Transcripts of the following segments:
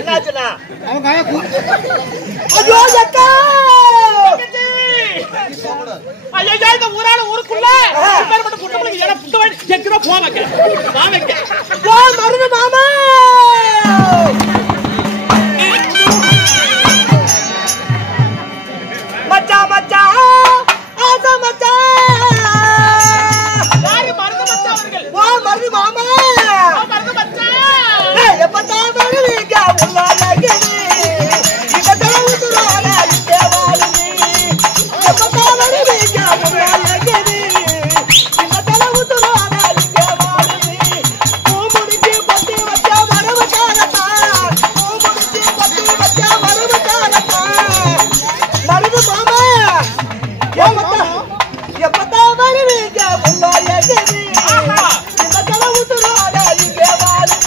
என்னாச்சுனா அவங்க ஐயோ அக்கா ஐயா இந்த ஊரால ஊருக்குள்ள பெருமட்ட புட்டங்களுக்கு ஏன புட்ட வேண்டி செக்குற போவங்க வாங்க வா மருது மாமா மச்சா மச்சா ஆசா மச்சா யாரு மருது மச்சா அவர்கள் வா மருது மாமா மருது மச்சா ஏய் எப்பதா வருவீங்க உள்ளாலகே இப்பதா உதுரால தேவாலி எப்பதா வருவீங்க உள்ளாலகே இப்பதா உதுரால தேவாலி ஓமுடிக்கு பத்தி வச்சா வரவகாரதா ஓமுடிக்கு பத்தி வச்சா வரவகாரதா மருது மாமா எப்பதா வருவீங்க உள்ளாலகே இப்பதா உதுரால தேவாலி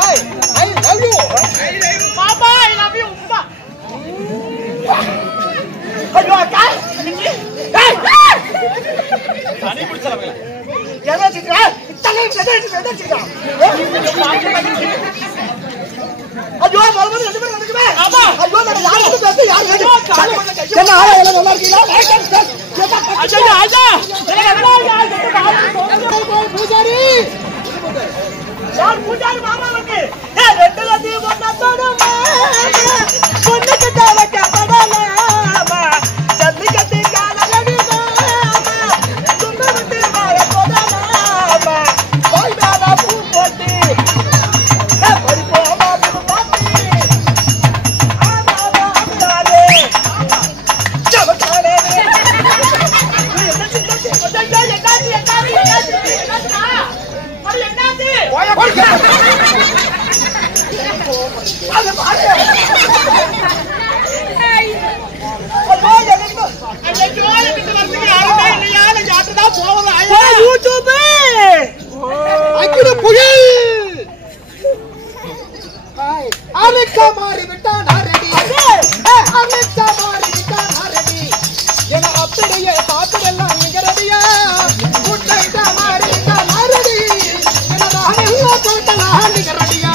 I love you. Mama, I love you. Mama. Ayo, kau. Hey. Tadi pulsa lagi. Jangan cakap. Jangan cakap. Ayo, malam ni nanti mana kita? Apa? Ayo, mana yaar itu berarti yaar ni. Jangan ada yang nomor kita. Aja. Jangan Pujari. यार पूजारी मामा लगे ए रेटला दी वना तोड़ मामा कोने के दावा क्या बड़ा लामा जल्दी कते काला लगी मामा तुम बते मारे कोदा लामा कोई दादा पूछती ए बड़ी पोमा पूछती आ मामा डाले जब डाले रे ये काजी अरे என்னாச்சு போய் போய் அது பாரு ஏய் ஓ எனக்கு ஐயோ எனக்கு வந்து யாருமே இல்லையா யாத்ததா போவல ஐயோ யூடியூப் அக்கிட புயல் ஹாய் அலெக்சா மாரி விட்டா நாரடி அலெக்சா மாரி விட்டா நாரடி என அப்படியே பாத்துறலாம் நீங்க ரெடியா உட்டைடா மாரி விட்டா நாரடி எல்லா போட்டலாம் நீங்க ரெடியா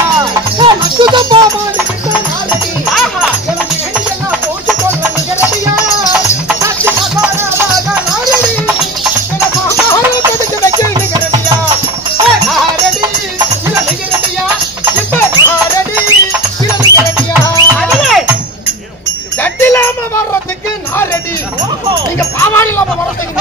நக்குதப்பா மாரி விட்டா நாரடி ஆஹா எல்லாம் போட்டு போடுற நீங்க ரெடியா சத்தி மகாரா வாga நாரடி என மாமாரே கெடுத்து வைக்க நீங்க ரெடியா நாரடி இல்ல நீங்க ரெடியா இப்ப நாரடி இல்ல நீங்க ரெடியா அடே தட்டிலாம வர்றதுக்கு நாரடி நீங்க பாவாடிலாம வர்றதுக்கு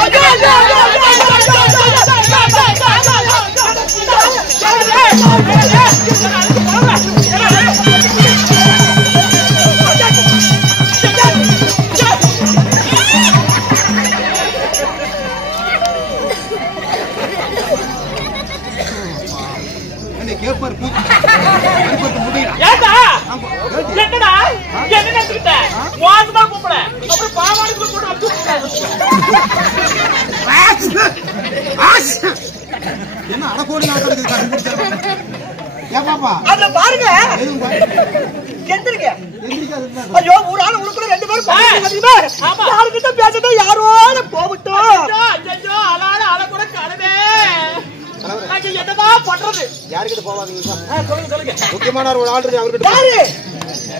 என்ன அடக்கோடி அதுல பாருங்க எந்திரிக்க ஐயோ ஒரு ஆளு உனக்குள்ள ரெண்டு பேரும் யாருக்கிட்ட பேசவே யாரோட போகட்டும் ஐயோ அலால அல கூட கடவே என்னமா பண்றது யாருக்கிட்ட போவாங்க சொல்லுங்க முக்கியமான ஒரு ஆள் இருக்கு அவர்கிட்ட யாரு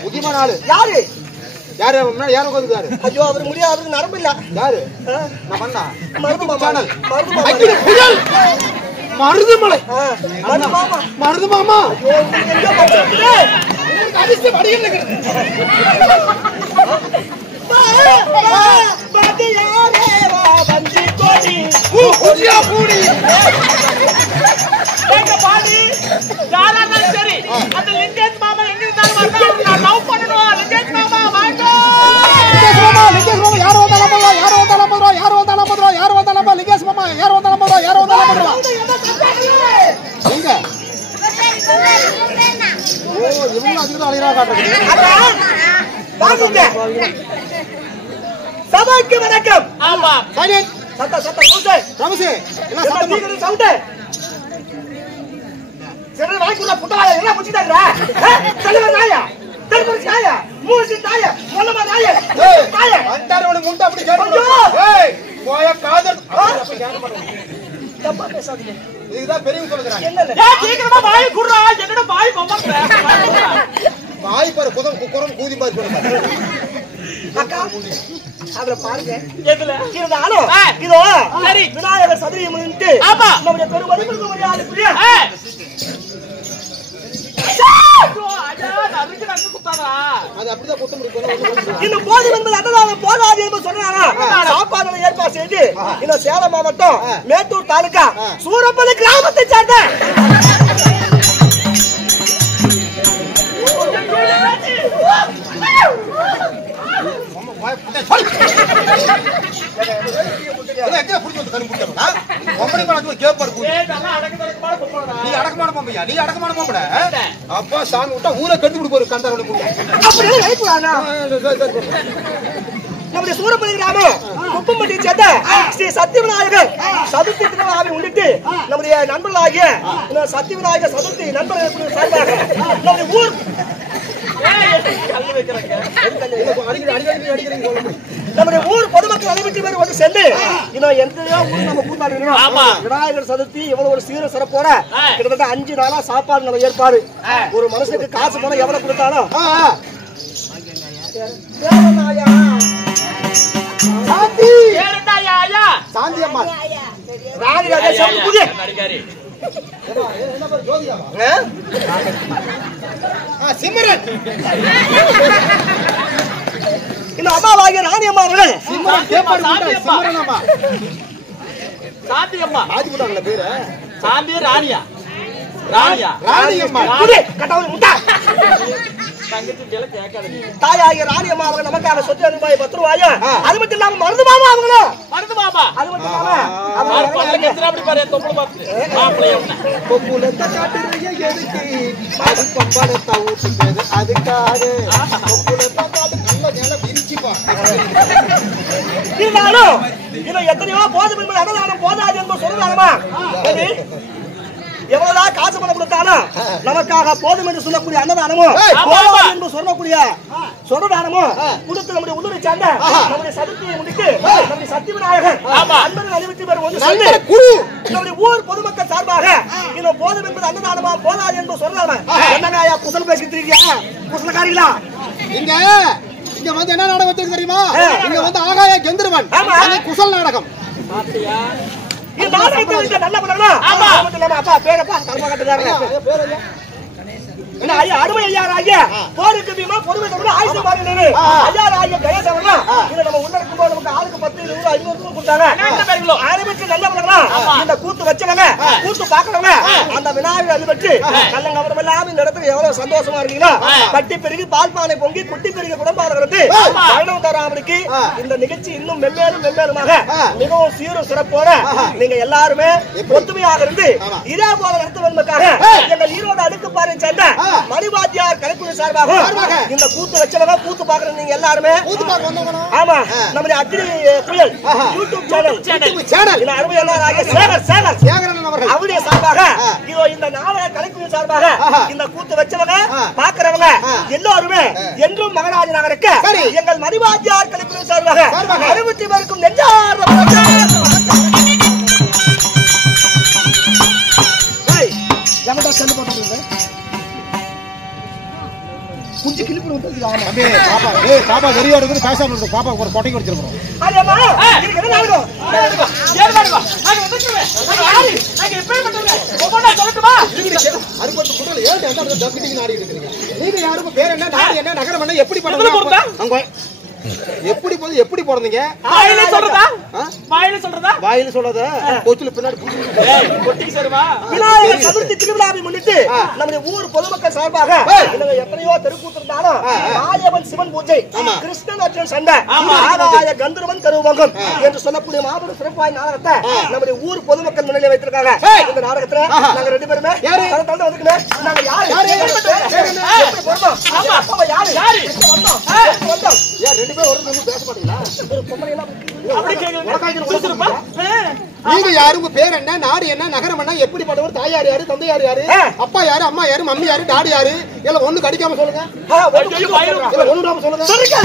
முக்கியமான ஆளு யாரு யாரு யாரும் உட்காந்துக்காரு ஐயோ அவருக்கு முடியாது அவருக்கு நரம்பு இல்ல யாரு நான் பண்ணா மருதுமலை மருது மாமா அடிச்சு வடிகள் இருக்குது பாடி யாரா சரி அந்த லிங்கேஷ் மாமா எங்க இருந்தாலும் நான் லவ் பண்ணணும் லிங்கேஷ் மாமா வாங்க லிங்கேஷ் மாமா யார் வந்தாலும் லிங்கேஷ் மாமா யார் வந்தாலும் எங்க ஓ இவங்க அதுக்கு அழகா காட்டுறது சபைக்கு வணக்கம் ஆமா சைலண்ட் சத்த ரமசே என்ன சத்தம் சவுண்ட் சரி வாய்க்குள்ள புட்டால என்ன புடிச்சிட்டாங்க தலைவர் நாயா தலைவர் நாயா மூசி நாயா மொல்லமா நாயா நாயா அண்டாரோட முண்டை அப்படி கேட்கணும் ஏய் போய காதர் அப்ப கேட்க மாட்டேன் தப்பா பேசாதீங்க. இதுதான் பெரியவங்க சொல்லுறாங்க. என்னது? ஏய் சீக்கிரமா வாய் குடுறா. என்னடா வாய் பொம்மற. வாய் பாரு குதம் குக்குரம் கூதி பாரு சொல்லுங்க. அக்கா அதுல பாருங்க. எதுல? இருந்தாலும் இதோ சரி விநாயகர் சதுரியை முன்னிட்டு ஆமா நம்முடைய பெருமதிப்புக்கு மரியாதை புரிய அது அப்படிதான் குத்த முடியும். இந்த போதும் என்பது அன்னதானம் போதாது என்று சொன்னாரா சாப்பாடு ஏற்பாடு செய்து இந்த சேலம் மாவட்டம் மேட்டூர் தாலுகா சூரப்பள்ளி கிராமத்தை சேர்ந்த அப்பா சாமி விட்டா ஊரை கட்டி விடு கந்தாரோட நம்முடைய சூரப்பள்ளி கிராமம் குப்பம்பட்டியை சேர்ந்த ஸ்ரீ சத்தியவிநாயகர் சதுர்த்தி திருவிழாவை முன்னிட்டு நம்முடைய நண்பர்களாகிய சத்தியவிநாயகர் சதுர்த்தி நண்பர்கள் சார்பாக நம்முடைய ஊர் நம்முடைய ஊர் பொதுமக்கள் அனைவரும் பேர் வந்து சென்று இன்னும் எந்த ஊர் நம்ம கூட்டாடுறோம் விநாயகர் சதுர்த்தி இவ்வளவு ஒரு சீர சிறப்போட கிட்டத்தட்ட 5 நாளா சாப்பாடு நம்ம ஏற்பாடு. ஒரு மனுஷனுக்கு காசு பணம் எவ்வளவு கொடுத்தாலும் சாந்தி அம்மா சிம்ரன் இந்த அம்மாவாகிய ராணி அம்மா அவர்கள் சிம்ரன் அம்மா சாந்தி அம்மா ஆதி போட்டாங்களே பேரு சாந்தி ராணியா ராணியா ராணி அம்மா கட்டவன் முட்டா தங்கச்சி கேள கேட்காத நீ தாயாகிய ராணி அம்மா அவங்க நமக்கான சொத்து ரூபாய் 10 ரூபாயா அது மட்டும் இல்லாம மருந்து மாமா அவங்களும் மருந்து மாமா அது மட்டும் இல்லாம அவர் பக்கத்துல எத்தனை அப்படி பாரு தொப்புள பாத்து மாப்பிளைய பொப்புலத்த காட்டுறிய எதுக்கு அது பம்பளத்த ஊத்துது அதுக்காக பொப்புலத்த காட்டு நல்ல நேல விரிச்சிப்பா இருந்தாலும் இன்னும் எத்தனையோ போதும் என்பது அன்னதானம் போதாது என்பது சொல்றாங்கம்மா எவ்வளவுதான் காசு பணம் கொடுத்தாலும் நமக்காக போதும் என்று சொல்லக்கூடிய அன்னதானமும் போதும் என்று சொல்லக்கூடிய சொன்னதானமும் கொடுத்து நம்முடைய உள்ளூரை சார்ந்த நம்முடைய சதுர்த்தியை முடித்து நம்முடைய சத்தியவிநாயகர் அன்பர்கள் அறிவித்து பேர் ஒன்று சொல்லி நம்முடைய ஊர் பொதுமக்கள் சார்பாக இன்னும் போதும் என்பது அன்னதானமா போதாது என்று சொல்லலாமா என்னங்க குசல் பேசிட்டு இருக்கீங்க குசலக்காரிகளா இங்க இங்க வந்து என்ன நாடகம் வச்சிருக்கு தெரியுமா? இங்க வந்து ஆகாய கந்தர்வன் குசல் நாடகம். இந்த நாடகத்தை நல்ல பண்ணலாம். ஆமா மட்டும் இல்லாம அப்பா பேரப்பா கர்ம கட்டுறாங்க. பேர் என்ன? என்ன ஐயா அருமை ஐயாராகிய போருக்கு பீமா பொறுமை தவிர ஆயுத மாறினே ஐயாராகிய கயசவனா இத நம்ம உள்ள இருக்கும்போது நமக்கு ஆளுக்கு 10 20 500 கொடுத்தாங்க. என்ன பேருங்களோ ஆரம்பிச்சு நல்ல பண்ணலாம். இந்த கூத்து வச்சவங்க கூத்து பார்க்கறவங்க அந்த விநாயகர் அழிபட்டு கல்லங்கவரம் எல்லாம் இந்த இடத்துல எவ்வளவு சந்தோஷமா இருக்கீங்களா? பட்டி பெருகி பால் பானை பொங்கி குட்டி பெருகி குடம்பாடுறது பயணம் தராமலுக்கு இந்த நிகழ்ச்சி இன்னும் மென்மேலுமாக மிகவும் சீரும் சிறப்போட நீங்க எல்லாருமே ஒத்துமையாக இருந்து இதே போல நடத்துவதற்காக எங்கள் ஈரோடு அடுக்குப்பாறை சேர்ந்த மணிவாத்தியார் கலைக்குழு சார்பாக இந்த கூத்து வச்சவங்க கூத்து பாக்குறது நீங்க எல்லாருமே ஆமா நம்முடைய அக்னி புயல் யூடியூப் சேனல் இந்த அருமையாளராகிய சேகரன் அவருடைய சார்பாக இதோ இந்த நாடக கலைக்குழு சார்பாக இந்த கூத்து வச்சவங்க பாக்குறவங்க எல்லாருமே என்றும் மகராஜ நகருக்கு எங்கள் மணிவாத்தியார் கலைக்குழு சார்பாக அறிவித்து வரைக்கும் நெஞ்சார்ந்த சென்று போட்டு குஞ்சு கிளிப்பு வந்து பாப்பா வெறியோட இருந்து பேசாம இருக்கு. பாப்பா ஒரு கொட்டை குடிச்சிருக்கோம். அதேமா இதுக்கு என்ன நடக்கும்? ஏறு பாருங்க. நாங்க வந்துட்டோமே. நாங்க யாரு? நாங்க எப்பவே மட்டுமே. ஒவ்வொண்ணா சொல்லட்டுமா? அறுபத்து குடல் ஏன் அந்த டப்பிட்டிங் ஆடிட்டு இருக்கீங்க? நீங்க யாருக்கு பேர் என்ன நாடு என்ன நகரம் என்ன எப்படி பண்ணுவீங்க? அங்க எப்படி போது எப்படி போறீங்க? வாயில சொல்றதா? வாயில சொல்றதா? வாயில சொல்றத கோச்சுல பின்னாடி ஏய் கொட்டிக்கு சேருமா? விநாயகர் சதுர்த்தி திருவிழாவை முன்னிட்டு நம்முடைய ஊர் பொதுமக்கள் சார்பாக இன்னும் எத்தனையோ தெருக்கூத்து இருந்தாலும் மாயவன் சிவன் பூஜை கிருஷ்ணன் அர்ஜுன் சண்டை ஆகாய கந்தர்வன் கருவங்கம் என்று சொல்லக்கூடிய மாபெரும் சிறப்பாய் நாடகத்தை நம்முடைய ஊர் பொதுமக்கள் முன்னிலை வைத்திருக்காங்க. இந்த நாடகத்துல நாங்க 2 பேருமே தந்து வந்துக்கணும். நாங்க யாரு யாரு நீங்க யாரு உங்க பேர் என்ன நாடு என்ன நகரம் என்ன எப்படி பட்டவர் தாயார் யாரு தந்தையார் யாரு அப்பா யாரு அம்மா யாரு மம்மி யாரு டாடி யாரு எல்லாம் ஒண்ணு கடிக்காம சொல்லுங்க. ஒண்ணு சொல்லுங்க.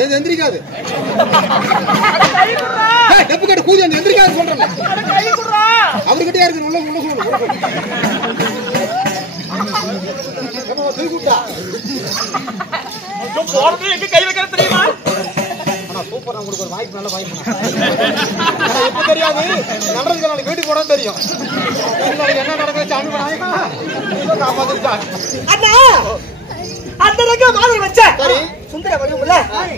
எது எந்திரிக்காது டப்பு கட்டு கூதி அந்த எந்திரிக்காது சொல்றேன் அவர்கிட்டயே இருக்கு உள்ள உள்ள போறது எங்க கை வைக்கிற தெரியுமா? சூப்பர் உங்களுக்கு ஒரு வாய்ப்பு நல்ல வாய்ப்பு எப்ப தெரியாது நடந்தது நாளைக்கு வீட்டுக்கு போட தெரியும் என்ன நடக்குது அண்ணா அந்த ரக மாதிரி வச்ச சுந்தர வடிவுல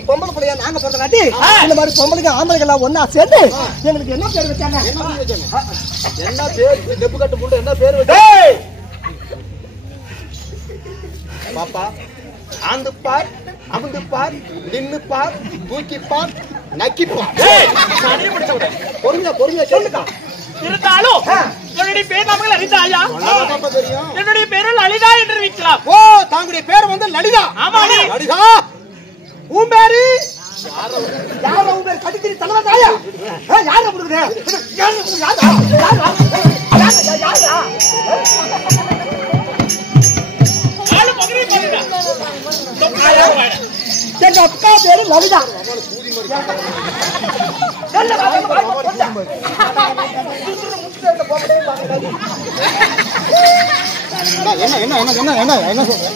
பொம்பளை பிள்ளையா நாங்க பிறந்தனாட்டி இந்த மாதிரி பொம்பளைங்க ஆம்பளைங்க எல்லாம் ஒண்ணா சேர்ந்து எங்களுக்கு என்ன பேர் வச்சாங்க? என்ன பேர் டெப்பு கட்டு முண்டை என்ன பேர் வச்ச பாப்பா ஆந்து பார் அமுந்து பார் நின்னு பார் தூக்கி பார் நக்கி பார் பொறுமையா சொல்லுக்கா இருந்தாலும் என்னுடைய பேர் நமக்கு லலிதாயா தெரியும் என்னுடைய பேரு லலிதா என்று வைக்கலாம். ஓ தாங்களுடைய பேர் வந்து லலிதா. ஆமா லலிதா உன் பேரு யார உன் பேர் கடித்திரி தலைவா தாயா யார புடுங்க யாரா ஆளு மகரி மகரிடா எங்க அக்கா பேரு லலிதா. என்ன சொல்ற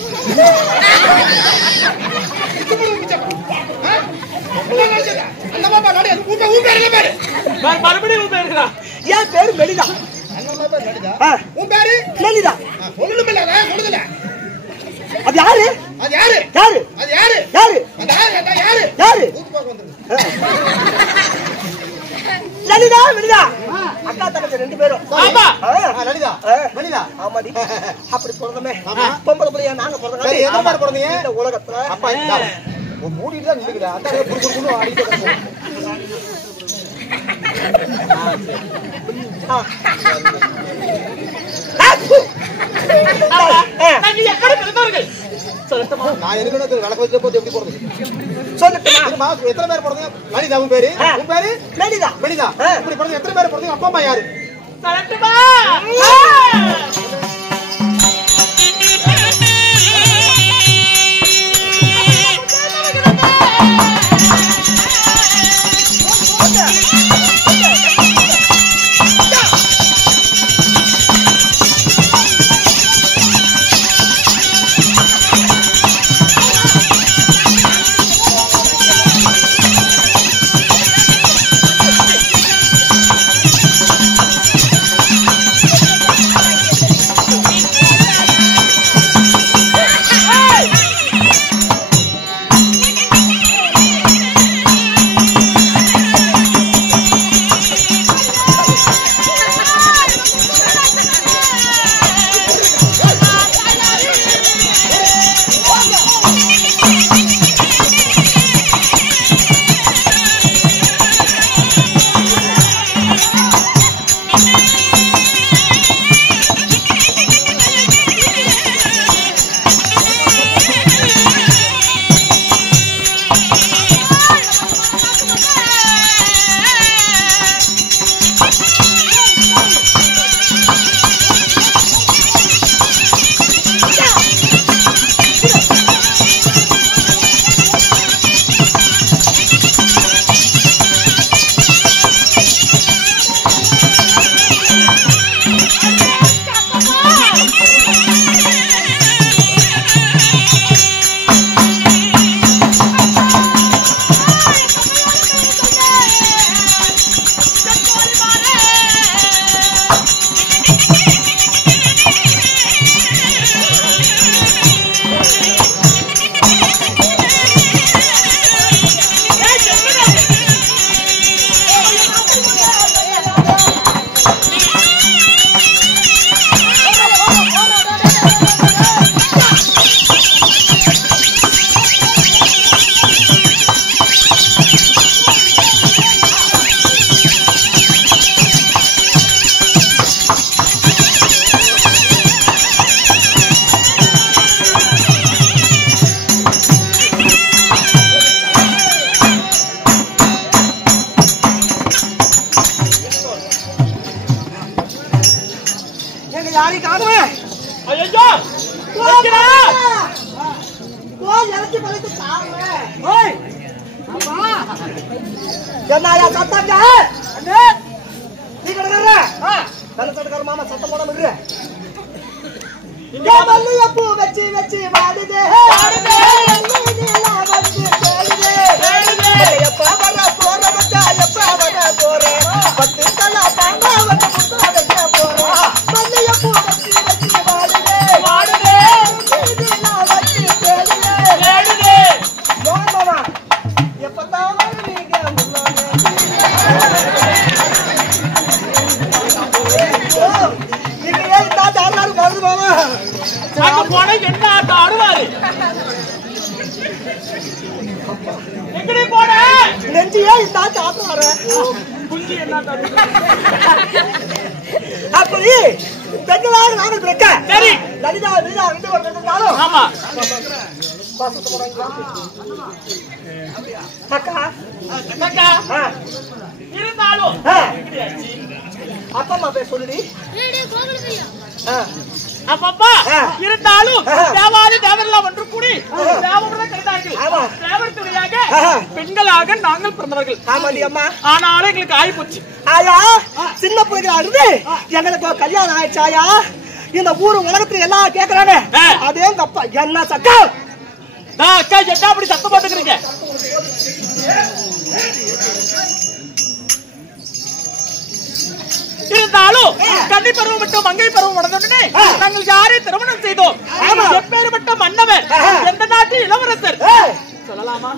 மறுபடியும் பேருடா. என் பேரு மெலிதா. உன் பேரு லலிதா. சொல்லுதுல அது யாரு? அது யாரு? யாரு? அது யாரு? யாரு? அது யாரு? யாரு? லலிதா மெலிதா அக்கா தங்கச்சி ரெண்டு பேரும். ஆமா லலிதா லலிதா ஆமாடி அப்படி பிறந்தமே பொம்பளை பிள்ளையா நாங்க பிறந்தோம். எந்த மாதிரி பிறந்தீங்க இந்த உலகத்துல அப்பா மூடிட்டு தான் நின்றுக்குது அந்த புடுக்குன்னு ஆடிட்டு நாங்க எப்படி பிறந்தவர்கள் சொல்லட்டுமா? நான் எனக்கு விளக்க வச்ச போது எப்படி போறது சொல்லட்டுமா? எத்தனை பேர் பிறந்தீங்க? லலிதா உன் பேரு? உன் பேரு மெலிதா. மெலிதா. இப்படி பிறந்த எத்தனை பேர் பிறந்தீங்க? அப்பா அம்மா யாரு? சொல்லட்டுமா? என்னவோ இறக்கி பழைத்து சாவுறேன். ஓய் அம்மா என்னையா சத்தங்க அண்ணே நீ கடகற கலசடகர மாமா சத்தம் போடாம இரு. இங்க மல்லிய பூ வெச்சி வெச்சி வாடுதே வாடுதே நீலா வந்து தேடுதே தேடுதே எப்ப வர போற மச்சா எப்ப வர போற பத்து கலா பாங்க வந்து முட்டை வைக்க போற மல்லிய பூ வெச்சி வெச்சி வாடுதே வாடுதே நீலா வந்து தேடுதே தேடுதே மாமா எப்பதான் வருவீங்க முன்னாலே நீங்க ஏன் தாத்தா எல்லாரும் மறந்து போவா அங்க போனா என்ன ஆட்டம் ஆடுவாரு எங்கடி போன நெஞ்சியே இந்த ஆட்டம் ஆடுற குஞ்சி என்ன ஆட்டம் அப்படி பெண்களாக நானும் இருக்க சரி லலிதா லலிதா ரெண்டு பேரும் இருந்தாலும் ஆமா அக்கா அக்கா இருந்தாலும் அப்பா அம்மா பேர் சொல்லுடி அப்பப்பா இருந்தாலும் தேவாதி தேவரெல்லாம் ஒன்று கூடி தேவமுடன் கிடைத்தார்கள் தேவர் துணையாக பெண்களாக நாங்கள் பிறந்தவர்கள் ஆமாடி அம்மா ஆனாலும் எங்களுக்கு ஆகி போச்சு ஆயா சின்ன பிள்ளைகளா இருந்து எங்களுக்கு கல்யாணம் ஆயிடுச்சாயா இந்த ஊரு உலகத்துல எல்லாம் கேக்குறாங்க அதே எங்க அப்பா என்ன சக்கா அக்கா என்ன அப்படி சத்தம் போட்டுக்கிறீங்க இருந்தாலும் கன்னி பருவம் மட்டும் மங்கை பருவம் நடந்தோடனே நாங்கள் யாரை திருமணம் செய்தோம் எப்பேற்பட்ட மன்னவர் எந்த நாட்டு இளவரசர் சொல்லலாமா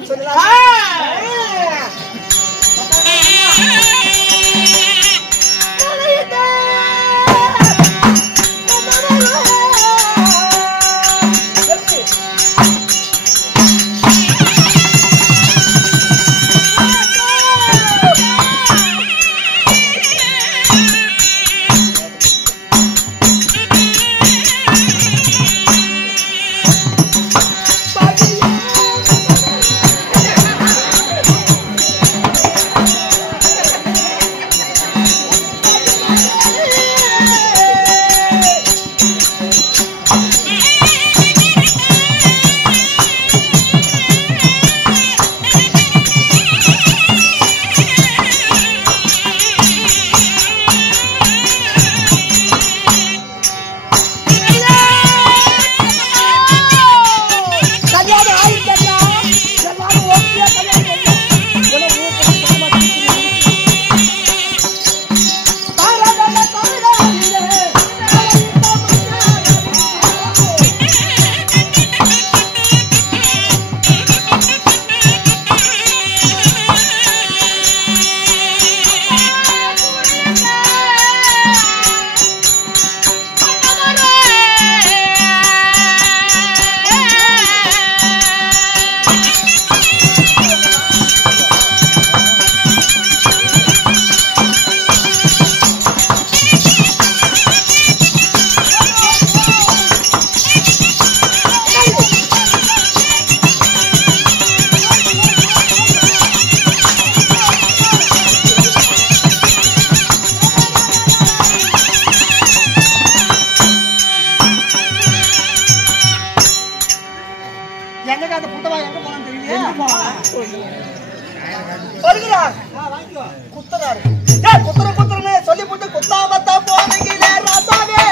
சொல்லி போட்டு குத்தாமத்தா போனீங்க ராசாவே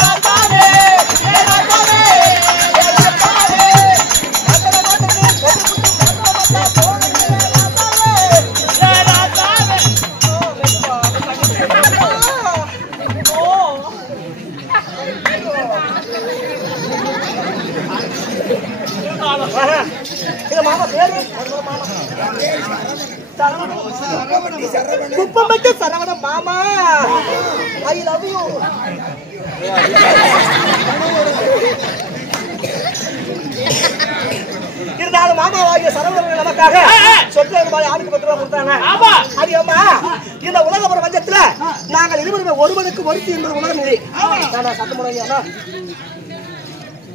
ராசாவே ராசாவே மாமா பேரு குப்பம்பட்டு சரவண மாமா ஐ லவ் யூ இருந்தாலும் மாமாவாகிய சரவணன் நமக்காக சொத்து ரூபாய் ஆளுக்கு 10 ரூபாய் கொடுத்தாங்க. அது அம்மா இந்த உலக பிரபஞ்சத்துல நாங்கள் இருவருமே ஒருவனுக்கு ஒருத்தி என்பது உலகம் இல்லை. சத்தம் போடுங்க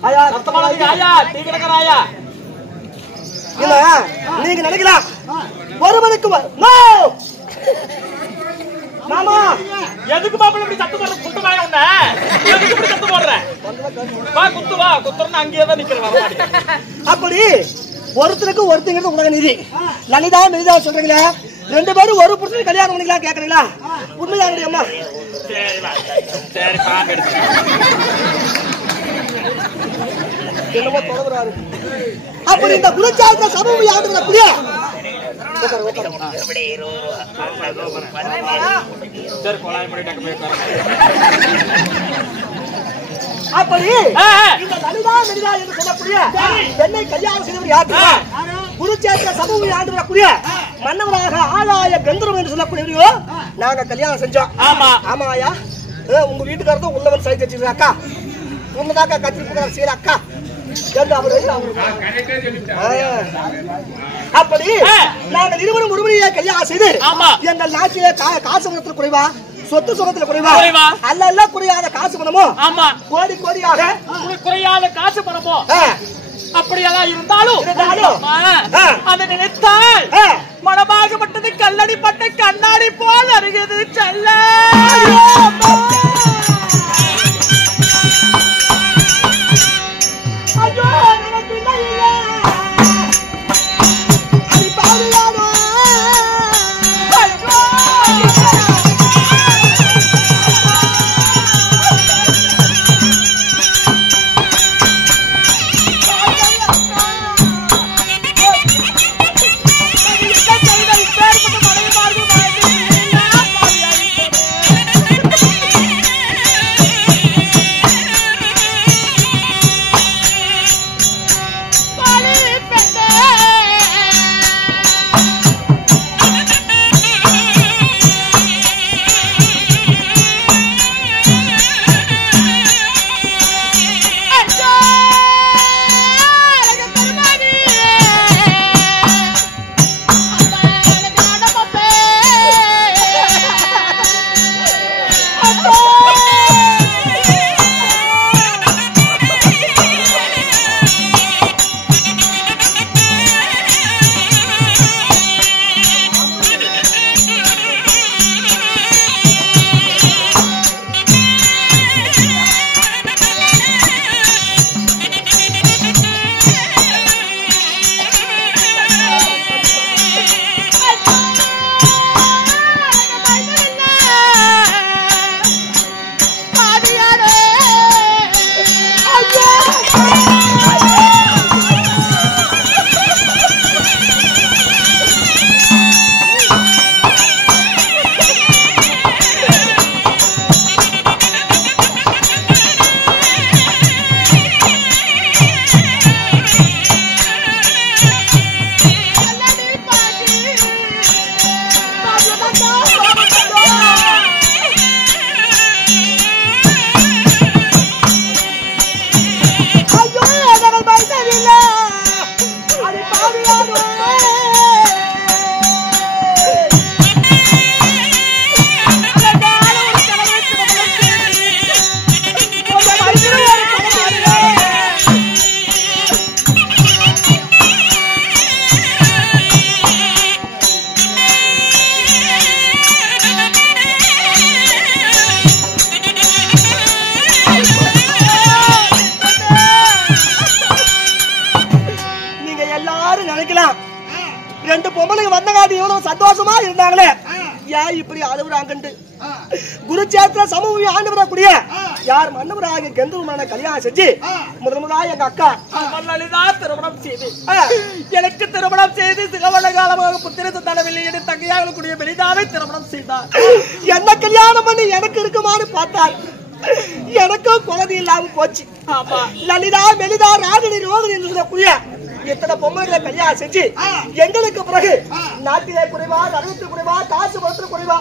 ஐயா சத்தம் ஐயா டீ கிடக்குறாயா இல்ல நீங்க நினைக்கலாம் ஒருவனுக்கு மாமா எதுக்கு மாப்பிள்ள இப்படி சத்தம் போடுற குட்டமாய உன்ன எதுக்கு இப்படி சத்தம் போடுற வா குத்து வா குத்துறன்னு அங்கேயே தான் நிக்கிறேன். அப்படி ஒருத்தருக்கு ஒருத்தங்கிறது உலக நீதி. லலிதா மெலிதா சொல்றீங்களா? 2 பேரும் ஒரு புருஷன் கல்யாணம் பண்ணிக்கலாம் கேக்குறீங்களா? உண்மைதான் அம்மா. சரி வா சரி பாக்க எடுத்து என்னமோ தொடர்றாரு. அப்படி இந்த குலச்சாரத்தை சமூக யாருங்க புரியா? சரி கொலாய் பண்ணி டக்கு போய் அப்படி இந்த லலிதா மெலிதா என்று சொல்லக்கூடிய பெண்ணை கல்யாணம் செய்தவர் யாரு? குருச்சேத்திர சமூக ஆண்டுக்கூடிய மன்னவராக ஆகாய கந்தர்வன் என்று சொல்லக்கூடியவரையோ நாங்க கல்யாணம் செஞ்சோம். ஆமா ஆமா ஐயா. உங்க வீட்டுக்காரர் உள்ளவன் சைட் வச்சிருக்க அக்கா உன்னதாக்கா கத்திரிக்கார செய்யற அக்கா அப்படி நாங்கள் இருவரும் ஒருவரையே கல்யாணம் செய்து எங்கள் நாட்டிலே காசு குணத்தில் குறைவா சொத்து சுகத்தில் குறைவா அல்ல குறையாத காசு குணமோ கோடி கோடியாக குறையாத காசு பணமோ அப்படியெல்லாம் இருந்தாலும் அதை நினைத்தால் மனமாகப்பட்டது கல்லடி பட்ட கண்ணாடி போல் அருகிறது செல்ல. சந்தோஷமா இருந்தாங்களே ஏன் இப்படி அழுவுறாங்கன்னு குருச்சேத்திர சமூக ஆண்டு வரக்கூடிய யார் மன்னவராக கந்தர்வமான கல்யாணம் செஞ்சு முதலா எங்க அக்கா லலிதா திருமணம் செய்து எனக்கு திருமணம் செய்து சிலவள காலமாக புத்திரத்து தடவில்லை என்று தங்கையாக கூடிய மெலிதாவை திருமணம் செய்தார். என்ன கல்யாணம் பண்ணி எனக்கு இருக்குமான்னு பார்த்தார். எனக்கும் குழந்தை இல்லாம போச்சு. லலிதா மெலிதா ராகினி ரோகிணி என்று சொல்லக்கூடிய எத்தனை பொம்மைகளை கல்யாணம் செஞ்சு எங்களுக்கு பிறகு நாட்டிலே குறைவா நகரத்து குறைவா காசு பணத்து குறைவா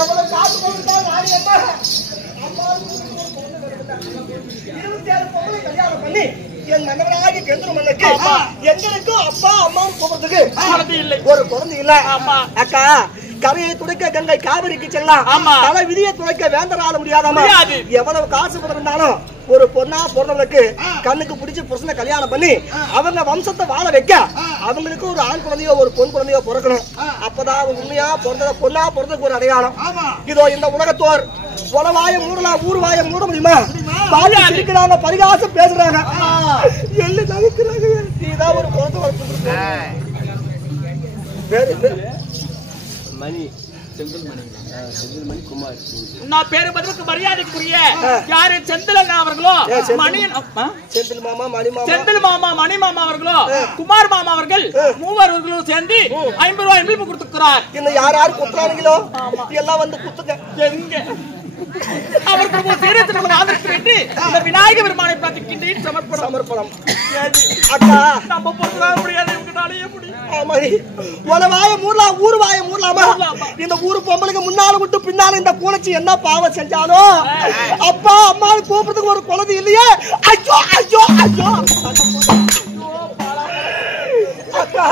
எவ்வளவு காசு கல்யாணம் பண்ணி என் மன்னவராகி கந்தர்வனுக்கு எங்களுக்கும் அப்பா அம்மாவும் கூப்பிடுறதுக்கு ஒரு குழந்தை இல்ல. அக்கா கரையை துடைக்க கங்கை காவிரிக்கு செல்லாம் தலை விதியை துடைக்க வேந்தரால முடியாதாமா. எவ்வளவு காசு இருந்தாலும் ஒரு பொண்ணா பிறந்தவங்களுக்கு கண்ணுக்கு பிடிச்சி புருஷனை கல்யாணம் பண்ணி அவங்க வம்சத்தை வாழ வைக்க அவங்களுக்கு ஒரு ஆண் குழந்தையோ ஒரு பொன் குழந்தையோ பிறக்கணும். அப்பதான் அவங்க உண்மையா பிறந்த பொண்ணா பிறந்ததுக்கு ஒரு அடையாளம். இதோ இந்த உலகத்தோர் உலவாய மூடலாம் ஊர்வாய மூட முடியுமா? இருக்கிறாங்க, பரிகாசம் பேசுறாங்க, எள்ளு தவிக்கிறாங்க. நீதான் ஒரு குழந்தை வளர்த்து மணி செந்தில்மணி குமார். நான் பேரு பதிலுக்கு மரியாதைக்குரிய யாரு செந்தில் அவர்களோ, செந்தில் மாமா மணி மாமா, செந்தில் மாமா மணி மாமா அவர்களோ, குமார் மாமா அவர்கள் மூவர்களும் சேர்ந்து 50 ரூபாய் இனிப்பு கொடுத்துக்கிறார். இன்னும் யார் யாரு குத்துறாங்களோ எல்லாம் வந்து குத்துங்க. எங்க அவர்களுக்கு சீரத்தில் ஆதரித்து இந்த விநாயகர் பெருமானை பிரார்த்திக்கின்றேன். சமர்ப்பணம். அக்கா நம்ம பொறுக்க முடியாது, இவங்களாலேயே முடியும். ஊரு வாய மூடலாமா? இந்த ஊரு பொம்பளைக்கு முன்னால விட்டு பின்னால இந்த பூனைச்சி என்ன பாவம் செஞ்சாலும் அப்பா அம்மா கூப்பிடுறதுக்கு ஒரு குழந்தை இல்லையே. ஐயோ ஐயோ ஐயோ அக்கா,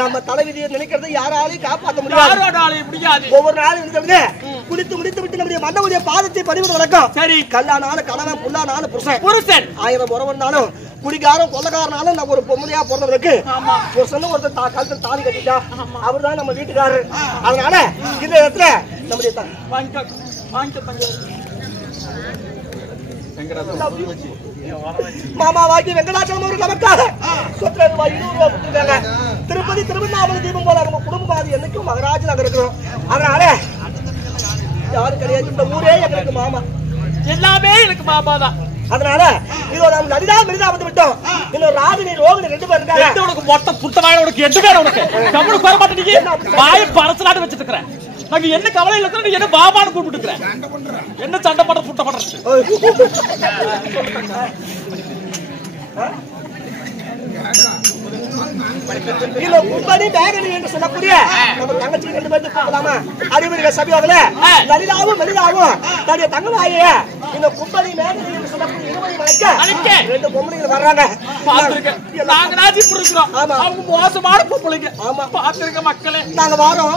நம்ம தலைவிதியை நினைக்கிறது யாராலையும் காப்பாற்ற முடியாது. ஒவ்வொரு நாளும் குளித்து முடித்து விட்டு நம்முடைய மன்னவுடைய பாதத்தை பதிவு நடக்கும். சரி, கல்லானாலும் கணவன், புல்லானாலும் புருஷன், 1000 உறவனாலும் குடிகாரம் கொள்ளக்காரனாலும் நம்ம ஒரு பொம்பளையா பிறந்தவனுக்கு புருஷன் ஒருத்தர் கழுத்தில் தாலி கட்டிட்டா அவர் தான் நம்ம வீட்டுக்காரர். அதனால இந்த இடத்துல நம்முடைய மாமா வாங்கி வெங்கடாச்சலம் அவர்கள் நமக்காக சொத்து ரூபாய் 20 ரூபாய் கொடுத்துருக்காங்க. திருப்பதி திருவண்ணாமலை தீபம் போல நம்ம குடும்பம் அது என்னைக்கும் மகராஜ் நகர் இருக்கிறோம். அதனால யாரும் கிடையாது, இந்த ஊரே எங்களுக்கு மாமா, எல்லாமே எனக்கு மாமா தான். அதனால இதோ நம்ம லலிதா மிருதா வந்து விட்டோம். இன்னும் ராகினி ரோகிணி 2 பேர் இருக்காங்க. உனக்கு மொத்த புட்ட வாய் உனக்கு 8 பேர் உனக்கு தமிழுக்கு வர மாட்டேங்க. வாய் பரசலாட்டு வச்சிட்டு இருக்கிறேன். நாங்க என்ன கவலை இல்ல, நீ என்ன பாபான்னு கூப்பிட்டு இருக்கிற, என்ன சண்டை பண்ற புட்ட பண்றது. கும்படி பேகனி என்று சொல்லக்கூடிய நம்ம தங்கச்சி 2 பேருக்கு கூப்பிடலாமா? அறிவுரை சபையோகல லலிதாவும் மெலிதாவும் தன்னுடைய தங்கவாய இந்த கும்படி மேகனி என்று சொல்லக்கூடிய இருவரை வளைக்க 2 பொம்பளைகள் வர்றாங்க. நாங்க நாச்சி புடிக்கிறோம், அவங்க மோசமான பொம்பளைங்க. ஆமா, பாத்துருக்க மக்களே, நாங்க வாரோம்.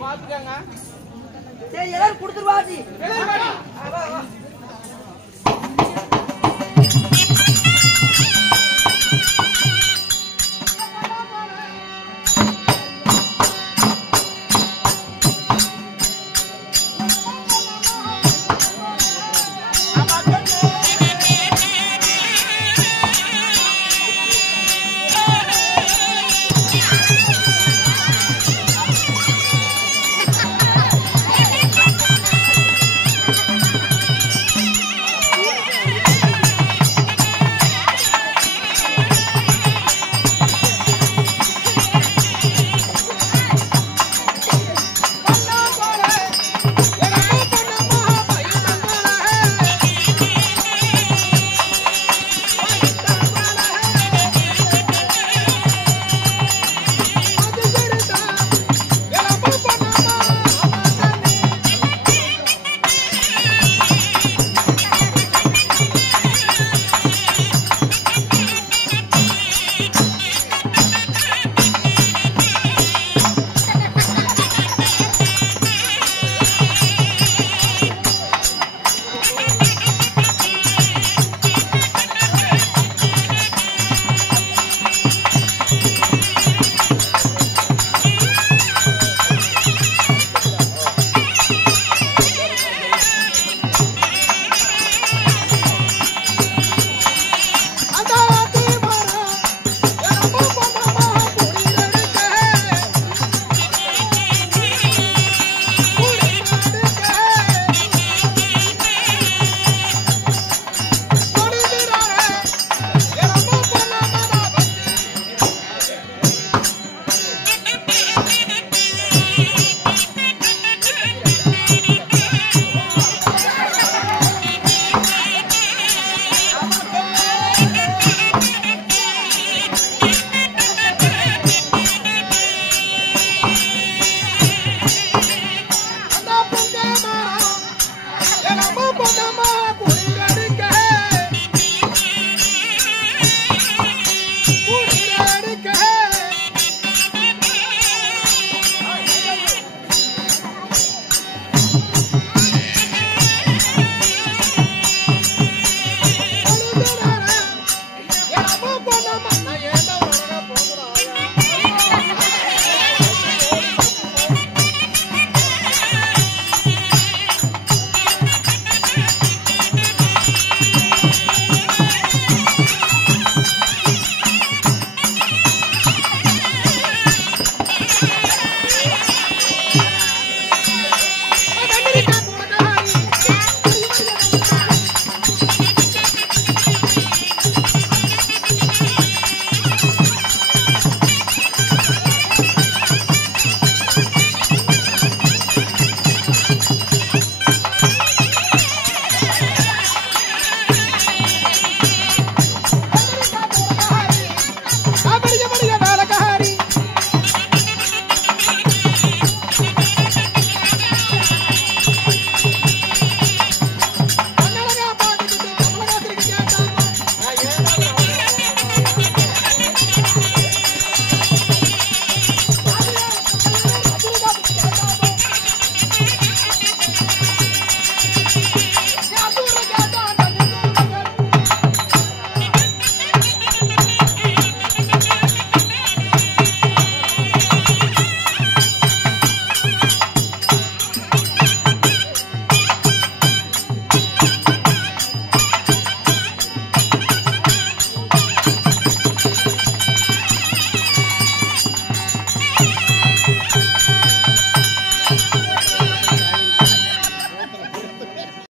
பாத்துக்கங்க எல்லாரும் கொடுத்துருவாடி வெளியே வாடி.